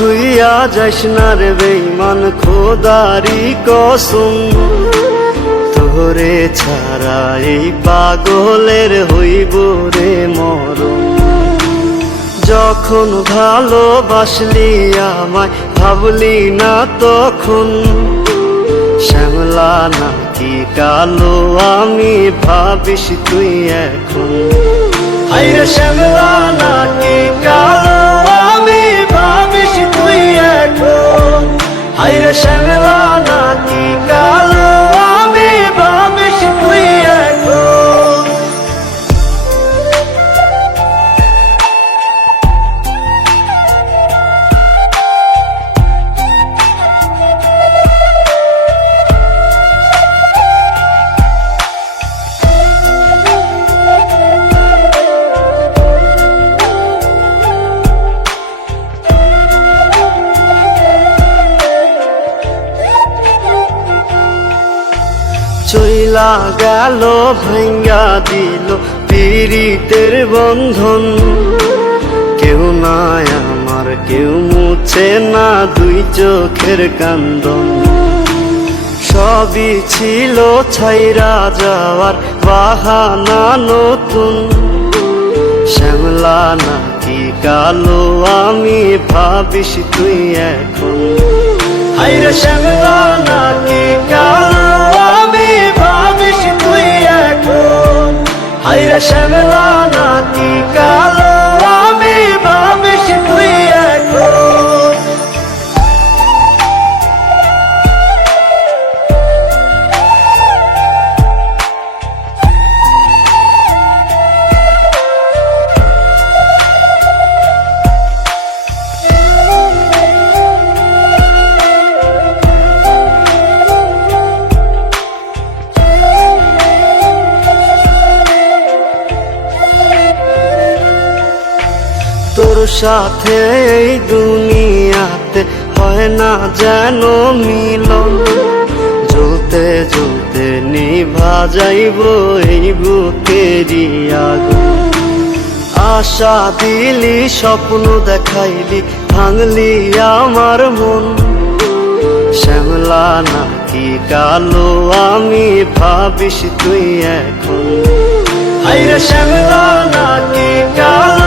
থুইয়া যাইস না রে বেঈমান খোদারি কসম, তোরে ছাড়া এই পাগলের হইব রে মরণ। যখন ভালোবাসলি আমায় ভাবলি না তখন, শ্যামলা নাকি কালো আমি ভাবিস তুই এখন। হায়রে শ্যামলা নাকি কালো আমি ভাবিস তুই এখন। হায়রে শ্যামলা নাকি কালো আমি ভাবিস তুই এখন। চইলা গেল ভাঙ্গা দিল পীড়িতের বন্ধন, কেউ নাই আমার কেউ মুছে না দুই চোখের কান্দন। সবই ছিল ছাইরা যাওয়ার বাহানা নতুন, শ্যামলা নাকি কালো আমি ভাবিস তুই এখন। হায়রে শ্যামলা নাকি কালো আমি ভাবিস তুই এখন। হায়রে শ্যামলা নাকি কালো আমি ভাবিস তুই এখন। তোর সাথে এই দুনিয়াতে হয় না যেন মিলন, জ্বলতে জ্বলতে নিভা যাইব এই বুকেরই আগুন। আশা দিলি স্বপ্ন দেখাইলি ভাঙলি আমার মন, শ্যামলা নাকি কালো আমি ভাবিস তুই এখন। হায়রে শ্যামলা নাকি কালো